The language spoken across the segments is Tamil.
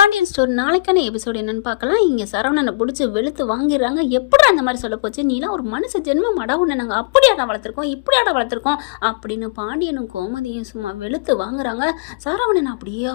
பாண்டியன் ஸ்டோர் நாளைக்கான எபிசோடு என்னன்னு பார்க்கலாம். இங்கே சரவணனை பிடிச்சி வெளுத்து வாங்கிடுறாங்க. எப்படி அந்த மாதிரி சொல்ல போச்சு, நீலாம் ஒரு மனுஷ ஜென்மம் அடா, உன்னை நாங்கள் அப்படி ஆட வளர்த்துருக்கோம், இப்படி ஆட வளர்த்துருக்கோம் அப்படின்னு பாண்டியனும் கோமதியும் சும்மா வெளுத்து வாங்குறாங்க. சரவணன் அப்படியே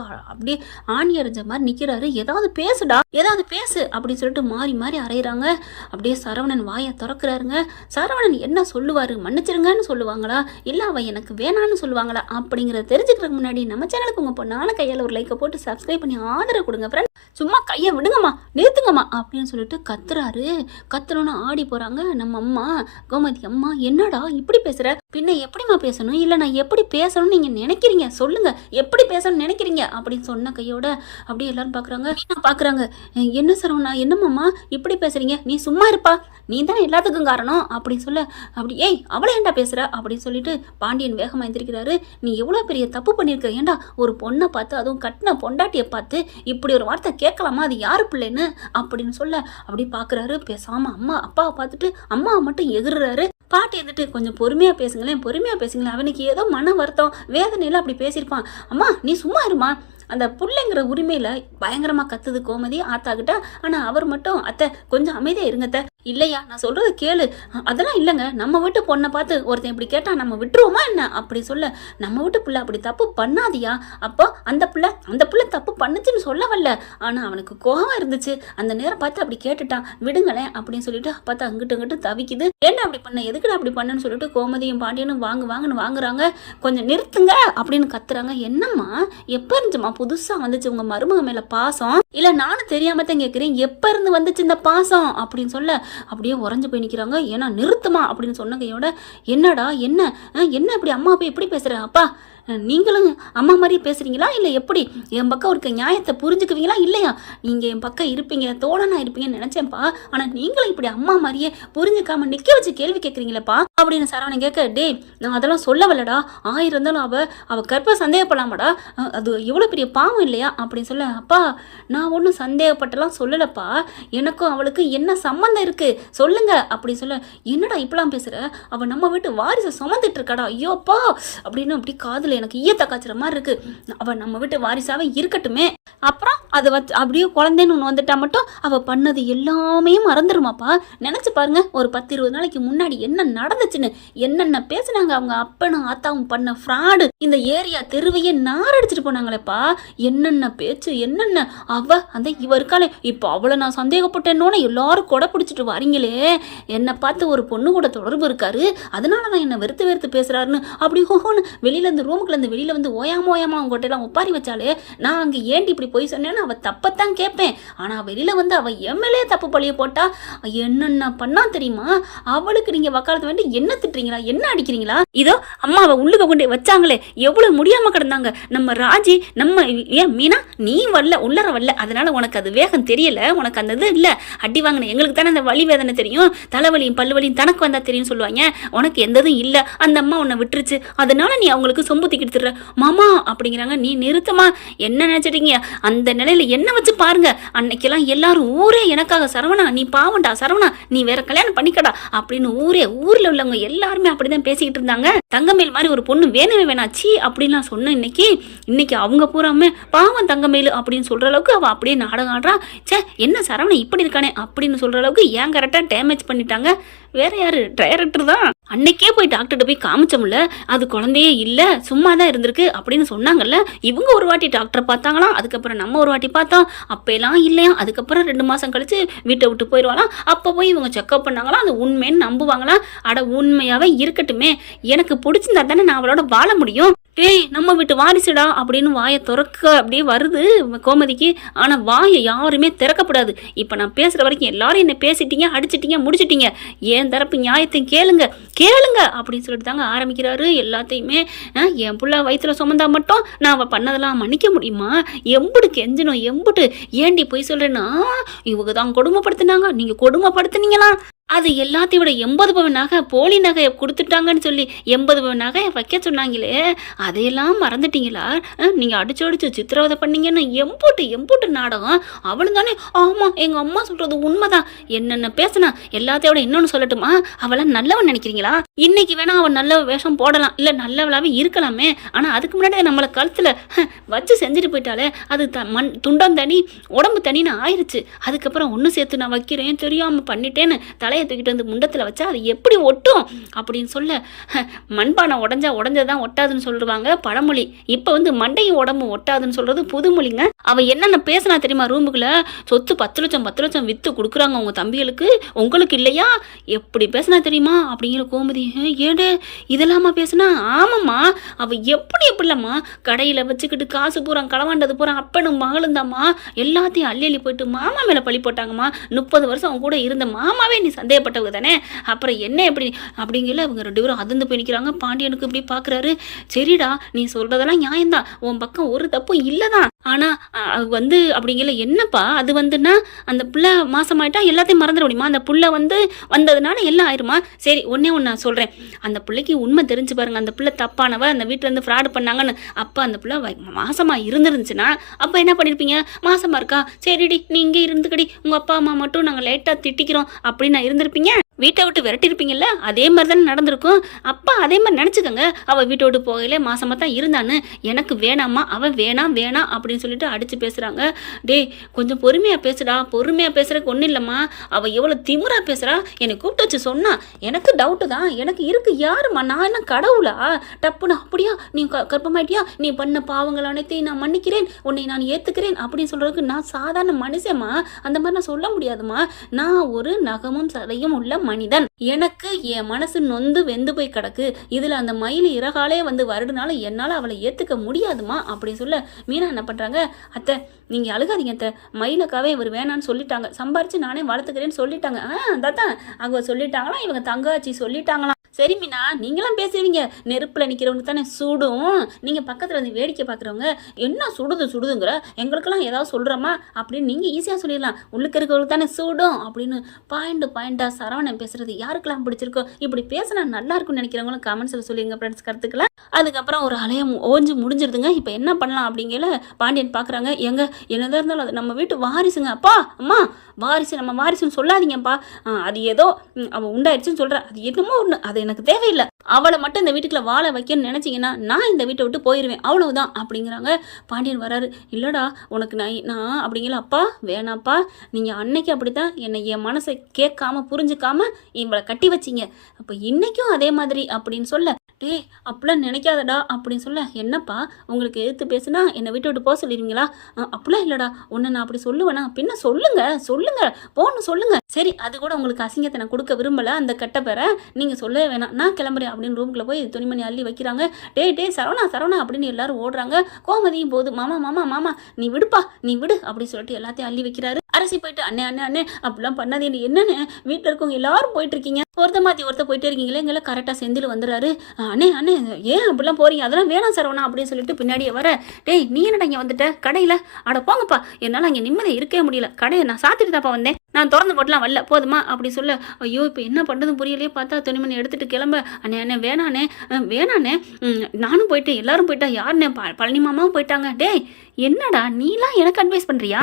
ஆணி அரைஞ்ச மாதிரி நிற்கிறாரு. ஏதாவது பேசுடா, ஏதாவது பேசு அப்படின்னு சொல்லிட்டு மாறி மாறி அரைகிறாங்க. அப்படியே சரவணன் வாயை திறக்கிறாருங்க. சரவணன் என்ன சொல்லுவார், மன்னிச்சிருங்கன்னு சொல்லுவாங்களா இல்லை அவன் எனக்கு வேணான்னு சொல்லுவாங்களா அப்படிங்கிறத தெரிஞ்சுக்கிறதுக்கு முன்னாடி நம்ம சேனலுக்கு உங்கள் பொண்ணான கையால் ஒரு லைக்கை போட்டு சப்ஸ்கிரைப் பண்ணி ஆதரவு கொடுங்க ஃப்ரெண்ட். சும்மா கையை விடுங்கம்மா, நிறுத்துங்கம்மா அப்படின்னு சொல்லிட்டு கத்துறாரு. கத்துறோன்னு ஆடி போறாங்க. நம்ம அம்மா கோமதி, அம்மா என்னடா இப்படி பேசுற, பின்ன எப்படிமா பேசணும், இல்லை நான் எப்படி பேசணும்னு நீங்க நினைக்கிறீங்க, சொல்லுங்க எப்படி பேசணும்னு நினைக்கிறீங்க அப்படின்னு சொன்ன கையோட அப்படியே எல்லாரும் பாக்குறாங்க. என்ன சரவணா, என்னம்மா இப்படி பேசுறீங்க, நீ சும்மா இருப்பா, நீ தான் எல்லாத்துக்கும் காரணம் அப்படின்னு சொல்ல, அப்படி ஏய் அவளை ஏன்டா பேசுற அப்படின்னு சொல்லிட்டு பாண்டியன் வேகமா எந்திரிக்கிறாரு. நீ எவ்வளவு பெரிய தப்பு பண்ணிருக்க, ஏன்டா ஒரு பொண்ணை பார்த்து, அதுவும் கட்டின பொண்டாட்டியை பார்த்து இப்படி ஒரு வார்த்தை கேட்கலாமா, அது யாரு பிள்ளைன்னு அப்படின்னு சொல்ல அப்படி பாக்குறாரு. பேசாம அம்மா அப்பாவை பார்த்துட்டு அம்மாவை மட்டும் எதிர்றாரு. பாட்டி இருந்துட்டு கொஞ்சம் பொறுமையா பேசுங்களேன், அவனுக்கு ஏதோ மன வருத்தம் வேதனையில அப்படி பேசியிருப்பான். அம்மா நீ சும்மா இருமா, அந்த புள்ளைங்கிற உரிமையில பயங்கரமா கத்துது கோமதி ஆத்தாக்கிட்ட. ஆனா அவர் மட்டும் அத்தை கொஞ்சம் அமைதியா இருங்கத்த, இல்லையா நான் சொல்றது கேளு, அதெல்லாம் இல்லைங்க, நம்ம வீட்டு பொண்ணை பார்த்து ஒருத்தன் இப்படி கேட்டா நம்ம விட்டுருவோமா என்ன அப்படி சொல்ல, நம்ம வீட்டு பிள்ளை அப்படி தப்பு பண்ணாதியா, அப்போ அந்த பிள்ளை தப்பு பண்ணுச்சுன்னு சொல்ல வரல, ஆனா அவனுக்கு கோபம் இருந்துச்சு, அந்த நேரம் பார்த்து அப்படி கேட்டுட்டான், விடுங்களேன் அப்படின்னு சொல்லிட்டு பார்த்து அங்கிட்டு தவிக்குது. என்ன அப்படி பண்ண, எதுக்குடா அப்படி பண்ணுன்னு சொல்லிட்டு கோமதியும் பாண்டியனும் வாங்குன்னு வாங்குறாங்க. கொஞ்சம் நிறுத்துங்க அப்படின்னு கத்துறாங்க. என்னம்மா எப்ப இருந்துச்சுமா புதுசா வந்துச்சு உங்க மருமக மேல பாசம், இல்ல நானும் தெரியாம தான் கேட்கிறேன், எப்ப இருந்து வந்துச்சு இந்த பாசம் அப்படின்னு சொல்ல அப்படியே உறைஞ்சு போய் நிற்கிறாங்க. ஏன்னா நிறுத்துமா அப்படின்னு சொன்ன கையோட, என்னடா என்ன இப்படி அம்மா போய் எப்படி பேசுற, அப்பா நீங்களும் அம்மா மாதிரியே பேசுறீங்களா இல்லை எப்படி, என் பக்கம் இருக்க நியாயத்தை புரிஞ்சுக்குவீங்களா இல்லையா, நீங்கள் என் பக்கம் இருப்பீங்க தோழனா இருப்பீங்கன்னு நினச்சேன்ப்பா, ஆனால் நீங்களும் இப்படி அம்மா மாதிரியே புரிஞ்சுக்காம நிற்க வச்சு கேள்வி கேட்குறீங்களேப்பா அப்படின்னு சரவணன் கேட்க, டே நான் அதெல்லாம் சொல்லவல்லடா, ஆயிரம் இருந்தாலும் அவள் கற்ப சந்தேகப்படலாமாடா, அது எவ்வளோ பெரிய பாவம் இல்லையா அப்படின்னு சொல்ல, அப்பா நான் ஒன்றும் சந்தேகப்பட்டெல்லாம் சொல்லலப்பா, எனக்கும் அவளுக்கு என்ன சம்மந்தம் இருக்கு சொல்லுங்க அப்படி சொல்ல, என்னடா இப்பெல்லாம் பேசுற, அவள் நம்ம வீட்டு வாரிசை சுமந்துட்டு இருக்காடா, ஐயோப்பா அப்படின்னு அப்படி காதுல எனக்கு ஈயத்த காய்ச்சற மாதிரி இருக்கு, அவ நம்ம வீட்டு வாரிசாவே இருக்கட்டுமே, அப்புறம் அதை வச்சு அப்படியே குழந்தைன்னு ஒன்று வந்துட்டா மட்டும் அவ பண்ணது எல்லாமே மறந்துடுமாப்பா, நினைச்சு பாருங்க ஒரு 10-20 நாளைக்கு முன்னாடி என்ன நடந்துச்சுன்னு, என்னென்ன பேசுனாங்க அவங்க அப்பனும் ஆத்தாவும் பண்ண ஃப்ராடு, இந்த ஏரியா தெருவையே நாரடிச்சிட்டு போனாங்களேப்பா, என்னென்ன பேச்சு என்னென்ன இவ இருக்காளே, இப்போ அவளை நான் சந்தேகப்பட்டேன்னோன்னு எல்லாரும் கொடை பிடிச்சிட்டு வரீங்களே, என்னை பார்த்து ஒரு பொண்ணு கூட தொடர்பு இருக்காரு, அதனாலதான் என்னை வெறுத்து பேசுறாருன்னு அப்படி ஹோன்னு வெளியில இருந்து ரூமுக்குள்ள வெளியில வந்து ஓயாம அவங்ககிட்ட ஒப்பாரி வச்சாலே, நான் அங்க ஏண்டி இப்படி போய் சொன்னேன்னு அவ தப்பத்தான் கேட்பேன், ஆனா வெளியில வந்து அவ எம்எல்ஏ தப்பு பழிய போட்டா என்னென்ன பண்ணா தெரியுமா, அவளுக்கு நீங்க வக்காலத்து வேண்டி என்ன திட்டுறீங்களா, என்ன அடிக்கிறீங்களா, இதோ அம்மா அவ உள்ளுக்க கொண்டு வச்சாங்களே எவ்வளவு முடியாம கிடந்தாங்க, நம்ம ராஜி நம்ம ஏன் மீனா நீ உள்ளர வரல, அதனால உனக்கு அது வேகம் தெரியல, உனக்கு அந்த இது இல்ல, அடி வாங்கின எங்களுக்கு தானே அந்த வலி வேதனை தெரியும், தலைவலியும் பல்வலியும் தனக்கு வந்தா தெரியும் சொல்லுவாங்க, உனக்கு எந்ததும் இல்ல, அந்த அம்மா உன்னை விட்டுருச்சு, அதனால நீ அவங்களுக்கு சொம்பு திக்கிட்டு மாமா அப்படிங்கிறாங்க. நீ நிறுத்தமா, என்ன நினைச்சிட்டீங்க அந்த நிலையில என்ன வச்சு பாருங்க, அன்னைக்கெல்லாம் எல்லாரும் ஊரே எனக்காக சரவணா நீ பாவண்டா, சரவணா நீ வேற கல்யாணம் பண்ணிக்கடா அப்படின்னு ஊர்ல உள்ளவங்க எல்லாருமே அப்படிதான் பேசிக்கிட்டு இருந்தாங்க, தங்கமேல் மாதிரி ஒரு பொண்ணு வேணவே வேணாச்சி அப்படின்லாம் சொன்ன, இன்னைக்கு அவங்க பூராமே பாவம் தங்கமேலு அப்படின்னு சொல்ற அளவுக்கு அவ அப்படியே நாடகம் ஆடுறா, சே என்ன சரவணா இப்படி இருக்கானே அப்படின்னு சொல்ற அளவுக்கு ஏன் கரெக்டா டேமேஜ் பண்ணிட்டாங்க, வேற யாரு டைரக்டர் தான், அன்னைக்கே போய் டாக்டர்கிட்ட போய் காமிச்சோம்ல, அது குழந்தையே இல்ல சும்மா தான் இருந்திருக்கு அப்படின்னு சொன்னாங்கல்ல, இவங்க ஒரு வாட்டி டாக்டரை பார்த்தாங்களாம், அதுக்கப்புறம் நம்ம ஒரு வாட்டி பார்த்தோம், அப்பெல்லாம் இல்லையா, அதுக்கப்புறம் 2 மாசம் கழிச்சு வீட்டை விட்டு போயிடுவாங்களாம், அப்போ போய் இவங்க செக்அப் பண்ணாங்களாம், அது உண்மைன்னு நம்புவாங்களாம், அட உண்மையாவே இருக்கட்டுமே, எனக்கு பிடிச்சிருந்தா தானே நான் அவளோட வாழ முடியும், ஏய் நம்ம வீட்டு வாரிசுடா அப்படின்னு வாயை திறக்க அப்படியே வருது கோமதிக்கு, ஆனா வாயை யாருமே திறக்கப்படாது, இப்ப நான் பேசுற வரைக்கும் எல்லாரும் என்ன பேசிட்டீங்க அடிச்சிட்டீங்க முடிச்சிட்டீங்க, ஏன் தரப்பு நியாயத்தையும் கேளுங்க அப்படின்னு சொல்லிட்டு தாங்க ஆரம்பிக்கிறாரு எல்லாத்தையுமே, என் புள்ள வயிற்றுல சுமந்தா மட்டும் நான் அவ பண்ணதெல்லாம் மன்னிக்க முடியுமா, எம்புட்டு கெஞ்சணும் எம்புட்டு, ஏண்டி போய் சொல்றேன்னா இவங்க தான் கொடுமைப்படுத்தினாங்க, நீங்க கொடுமைப்படுத்தினீங்களா அது எல்லாத்தையும் விட 80 பவுன் நகை போலி நகையை குடுத்துட்டாங்கன்னு சொல்லி 80 பவுன் நகைய வைக்க சொன்னாங்களே! அதையெல்லாம் மறந்துட்டீங்களா? நீங்க அடிச்சு சித்திரவதை பண்ணீங்கன்னு எம்புட்டு நாடகம். அவளும் தானே ஆமா எங்க அம்மா சொல்றது உண்மைதான். என்னென்ன பேசுனா எல்லாத்தையும் விட இன்னொன்னு சொல்லட்டுமா? அவள நல்லவன் நினைக்கிறீங்களா? இன்னைக்கு வேணா அவ நல்ல வேஷம் போடலாம். இல்ல நல்லவளாவே இருக்கலாமே. ஆனா அதுக்கு முன்னாடி நம்மள கழுத்துல வச்சு செஞ்சுட்டு போயிட்டாலே அது துண்டம் தனி உடம்பு தனின்னு ஆயிருச்சு. அதுக்கப்புறம் ஒண்ணு சேர்த்து நான் வைக்கிறேன் தெரியாம பண்ணிட்டேன்னு தலையை தூக்கிட்டு வந்து முண்டத்தில் வச்சா அது எப்படி ஒட்டும் அப்படின்னு சொல்ல மண்பானை உடஞ்சதான் ஒட்டாதுன்னு சொல்லுவாங்க பழமொழி. இப்போ வந்து மண்டையும் உடம்பு ஒட்டாதுன்னு சொல்றது புதுமொழிங்க. அவ என்னென்ன பேசினா தெரியுமா? ரூமுக்குள்ள சொத்து 10 லட்சம் வித்து கொடுக்குறாங்க உங்க தம்பிகளுக்கு, உங்களுக்கு இல்லையா? எப்படி பேசினா தெரியுமா அப்படிங்கிற கோமதி. ஏடு இதெல்லாமா பேசுனா? ஆமாம்மா, அவ எப்படிலாமா கடையில் வச்சுக்கிட்டு காசு பூரா களவாண்டது பூரா அப்பனும் மகளும் தாம்மா எல்லாத்தையும் அள்ளி போயிட்டு மாமா மேலே பழி போட்டாங்கம்மா. 30 வருஷம் அவங்க கூட இருந்த மாமாவே நீ சந்தேகப்பட்டவங்க தானே, அப்புறம் என்ன எப்படி அப்படிங்கல இவங்க 2 பேரும் அதிர்ந்து போய் நிற்கிறாங்க. பாண்டியனுக்கு இப்படி பார்க்குறாரு. சரிடா நீ சொல்கிறதெல்லாம் நியாயம்தான், உன் பக்கம் ஒரு தப்பும் இல்லை தான். ஆனால் அது வந்து அப்படிங்கல என்னப்பா அது வந்துன்னா அந்த பிள்ளை மாசமாயிட்டா எல்லாத்தையும் மறந்துட முடியுமா? அந்த புள்ள வந்ததுனால எல்லாம் ஆயிருமா? சரி ஒன்றே ஒன்று நான் சொல்கிறேன், அந்த பிள்ளைக்கு உண்மை தெரிஞ்சு பாருங்க, அந்த பிள்ளை தப்பானவ அந்த வீட்டிலேருந்து ஃப்ராடு பண்ணாங்கன்னு. அப்போ அந்த பிள்ளை மாசமாக இருந்துருந்துச்சுன்னா அப்போ என்ன பண்ணியிருப்பீங்க? மாசமாக இருக்கா சரிடி நீ இங்கே இருந்துக்கடி, உங்கள் அப்பா அம்மா மட்டும் நாங்கள் லேட்டாக திட்டிக்கிறோம் அப்படின்னு நான் இருந்திருப்பீங்க. வீட்டை விட்டு விரட்டிருப்பீங்கல்ல, அதே மாதிரி தானே நடந்திருக்கும். அப்பா அதே மாதிரி நினச்சிக்கோங்க. அவள் வீட்டை விட்டு போகல மாசமாக தான் இருந்தான்னு. எனக்கு வேணாம்மா, அவள் வேணாம் அப்படின்னு சொல்லிட்டு அடித்து பேசுகிறாங்க. டே கொஞ்சம் பொறுமையாக பேசுடா, பொறுமையாக பேசுகிறக்கு ஒன்றும் இல்லைம்மா. அவள் எவ்வளோ திமுறா பேசுகிறா, என்னை கூப்பிட்டு வச்சு சொன்னா. எனக்கு டவுட்டு தான், எனக்கு இருக்கு. யாரும்மா நான் என்ன கடவுளா? டப்புன்னு அப்படியா நீ கர்ப்பமாயிட்டியா, நீ பண்ண பாவங்கள் அனைத்தையும் நான் மன்னிக்கிறேன், உன்னை நான் ஏற்றுக்கிறேன் அப்படின்னு சொல்கிறதுக்கு நான் சாதாரண மனுஷம்மா. அந்த மாதிரி நான் சொல்ல முடியாதுமா. நான் ஒரு நகமும் சதையும் உள்ள மனிதன். எனக்கு என் மனசு நொந்து வெந்து போய் கிடக்கு. இதுல அந்த மயில் இறகாலே வந்து வருடுனால என்னால அவளை ஏத்துக்க முடியாதுமா அப்படின்னு சொல்ல மீனா என்ன பண்றாங்க, அத்தை நீங்க அழுகாதீங்க அத்தை, மயிலுக்காவே இவர் வேணான்னு சொல்லிட்டாங்க, சம்பாரிச்சு நானே வளர்த்துக்கிறேன்னு சொல்லிட்டாங்க. அதான் அவங்க சொல்லிட்டாங்களா, இவங்க தங்காச்சி சொல்லிட்டாங்களாம். சரி மீனா நீங்களாம் பேசுவீங்க, நெருப்புல நிக்கிறவங்க தானே சுடும், நீங்க பக்கத்துல இருந்து வேடிக்கை பாக்குறவங்க என்ன சுடுதுங்கிற, எங்களுக்கெல்லாம் ஏதாவது சொல்றோமா அப்படின்னு நீங்க ஈஸியா சொல்லிடலாம், உள்ளுக்கு இருக்கிறவங்களுக்கு தானே சுடும் அப்படின்னு பாயிண்டா சரவணன் பேசுறது யாருக்கெல்லாம் பிடிச்சிருக்கோ, இப்படி பேசினா நல்லா இருக்கும்னு நினைக்கிறவங்களும் கமெண்ட்ஸில் சொல்லிடுங்க ஃப்ரெண்ட்ஸ் கருத்துக்களை. அதுக்கப்புறம் ஒரு அலையம் ஓஞ்சு முடிஞ்சிருதுங்க. இப்போ என்ன பண்ணலாம் அப்படிங்கல பாண்டியன் பார்க்குறாங்க. எங்க என்னதான் இருந்தாலும் அது நம்ம வீட்டு வாரிசுங்க. அப்பா அம்மா வாரிசு, நம்ம வாரிசுன்னு சொல்லாதீங்கப்பா, அது ஏதோ அவள் உண்டாயிடுச்சுன்னு சொல்கிறேன், அது என்னமோ ஒன்று, அது எனக்கு தேவையில்லை. அவளை மட்டும் இந்த வீட்டுக்குள்ள வாழ வைக்கணும்னு நினச்சிங்கன்னா நான் இந்த வீட்டை விட்டு போயிடுவேன், அவ்வளவுதான் அப்படிங்கிறாங்க. பாண்டியன் வராரு. இல்லைடா உனக்கு நான் அப்படிங்கிற, அப்பா வேணாப்பா, நீங்கள் அன்னைக்கு அப்படித்தான் என்னை என் மனசை கேட்காம புரிஞ்சுக்காம இவளை கட்டி வச்சிங்க, அப்போ இன்னைக்கும் அதே மாதிரி அப்படின்னு சொல்ல, டே அப்படிலாம் நினைக்காதடா அப்படின்னு சொல்ல, என்னப்பா உங்களுக்கு எதிர்த்து பேசுனா என்னை வீட்டை விட்டு போக சொல்லிடுவீங்களா? அப்படிலாம் இல்லைடா, உன்னை நான் அப்படி சொல்லுவேனா? பின்ன சொல்லுங்க போன்னு சொல்லுங்க. சரி அது கூட உங்களுக்கு அசிங்கத்தை நான் கொடுக்க விரும்பல, அந்த கெட்ட பேரை நீங்கள் சொல்லவே வேணாம், நான் கிளம்புறேன் அப்படின்னு ரூமுக்குள்ள போய் துணிமணி அள்ளி வைக்கிறாங்க. டே சரவணா அப்படின்னு எல்லாரும் ஓடுறாங்க. கோமதியும் போது மாமா நீ விடுப்பா நீ விடு அப்படின்னு சொல்லிட்டு எல்லாத்தையும் அள்ளி வைக்கிறாரு. அரசி போயிட்டு அண்ணே அப்படிலாம் பண்ணாது, என்னன்னு வீட்டில் இருக்கவங்க எல்லாரும் போயிட்டு இருக்கீங்க, ஒருத்த போயிட்டே இருக்கீங்களே, எங்களை கரெக்டாக செந்தில் வந்துடுறாரு. அண்ணே ஏன் அப்படிலாம் போறீங்க, அதெல்லாம் வேணாம் சரவணா அப்படின்னு சொல்லிட்டு பின்னாடியே வர, டேய் நீ என்னடா இங்கே வந்துட்ட கடையில், அட போங்கப்பா என்னால் அங்கே நிம்மதியாக இருக்கவே முடியல, கடையை நான் சாத்திட்டு தாப்பா வந்தேன், நான் திறந்து போட்டலாம் வரல போதுமா அப்படி சொல்ல, ஐயோ இப்போ என்ன பண்ணுறது புரியலையே, பார்த்தா துணிமணி எடுத்துகிட்டு கிளம்ப, அண்ணே வேணாண்ணே நானும் போயிட்டு எல்லாரும் போயிட்டா, யாருண்ணே பழனி மாமாவும் போயிட்டாங்க. டேய் என்னடா நீலாம் எனக்கு அட்வைஸ் பண்ணுறியா?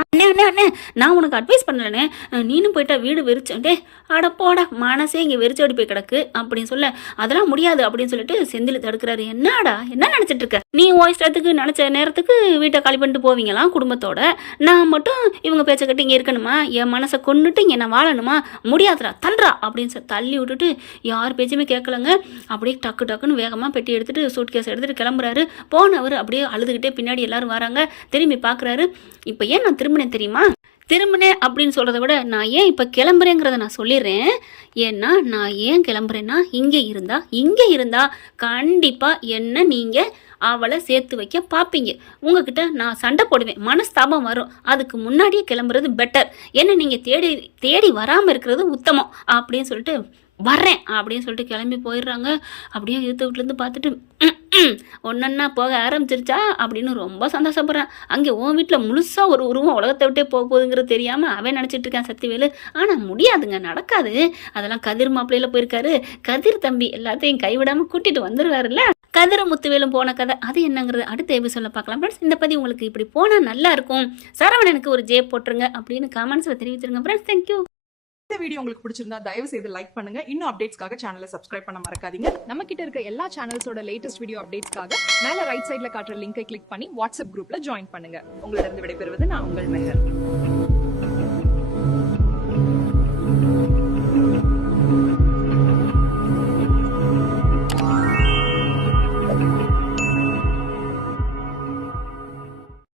அண்ணே நான் உனக்கு அட்வைஸ் பண்ணலண்ணே, நீனும் போயிட்டா வீடு வெறிச்சோம். டே அட போட மனசே இங்கே வெறிச்சோடி போய் கிடக்கு அப்படின்னு சொல்ல, அதெல்லாம் முடியாது அப்படின்னு சொல்லிட்டு செந்தில் தடுக்கிறாரு. என்னடா என்ன நினச்சிட்டு இருக்க நீ, இஷ்டத்துக்கு நினச்ச நேரத்துக்கு வீட்டை காலி பண்ணிட்டு போவீங்களாம் குடும்பத்தோட, நான் மட்டும் இவங்க பேச்சை கட்டி இங்கே இருக்கணுமா, என் மனசை கொண்டுட்டு இங்கே நான் வாழணுமா, முடியாதுடா தள்ளுறா அப்படின்னு தள்ளி விட்டுட்டு யார் பேச்சுமே கேட்கலங்க. அப்படியே டக்குன்னு வேகமாக பெட்டி எடுத்துட்டு சூட்கேஸ் எடுத்துட்டு கிளம்புறாரு. போனவர் அப்படியே அழுதுகிட்டே பின்னாடி எல்லாரும் வராங்க. திரும்பி பார்க்குறாரு. இப்போ ஏன் நான் திரும்பினேன் தெரியுமா? திரும்பினேன் அப்படின்னு சொல்கிறத விட நான் ஏன் இப்போ கிளம்புறேங்கிறத நான் சொல்லிடுறேன். ஏன்னா நான் ஏன் கிளம்புறேன்னா, இங்கே இருந்தா கண்டிப்பாக என்ன நீங்கள் அவளை சேர்த்து வைக்க பார்ப்பீங்க, உங்ககிட்ட நான் சண்டை போடுவேன், மனஸ்தாபம் வரும், அதுக்கு முன்னாடியே கிளம்புறது பெட்டர், என்ன நீங்கள் தேடி வராமல் இருக்கிறது உத்தமம் அப்படின்னு சொல்லிட்டு வர்றேன் அப்படின்னு சொல்லிட்டு கிளம்பி போயிடுறாங்க. அப்படியே எதிர்த்த வீட்டிலேருந்து பார்த்துட்டு ஒன்றா போக ஆரம்பிச்சிருச்சா அப்படின்னு ரொம்ப சந்தோஷப்படுறான். அங்கே உன் வீட்டில் முழுசாக ஒரு உருவம் உலகத்தை விட்டே போக போகுதுங்கிறது தெரியாமல் அவன் நினச்சிட்டு இருக்கான் சக்திவேலு. ஆனால் முடியாதுங்க, நடக்காது. அதெல்லாம் கதிர் மாப்பிள்ளையில் போயிருக்காரு. கதிர் தம்பி எல்லாத்தையும் கைவிடாமல் கூட்டிகிட்டு வந்துடுவாருல்ல. கதிரும் முத்துவேலும் போன கதை அது என்னங்கிறது அடுத்த எபிசோட்ல பார்க்கலாம் ஃப்ரெண்ட்ஸ். இந்த பதிவு உங்களுக்கு இப்படி போனால் நல்லா இருக்கும், சரவணனுக்கு ஒரு ஜே போட்டுருங்க அப்படின்னு கமெண்ட்ஸில் தெரிவிச்சிருங்க ஃப்ரெண்ட்ஸ். தேங்க்யூ. இந்த வீடியோ உங்களுக்கு பிடிச்சிருந்தா தயவு செய்து லைக் பண்ணுங்க. இன்னும் அப்டேட்ஸ்க்காக சேனலை சப்ஸ்கிரைப் பண்ண மறக்காதீங்க. நம்ம கிட்ட இருக்க எல்லா சேனல்ஸோட லேட்டஸ்ட் வீடியோ அப்டேட்ஸ்க்காக மேல ரைட் சைடுல காட்டுற லிங்கை கிளிக் பண்ணி வாட்ஸ்அப் குரூப்ல ஜாயின் பண்ணுங்க. உங்களிடம் விடைபெறுவது நான் உங்கள் மெஹர்.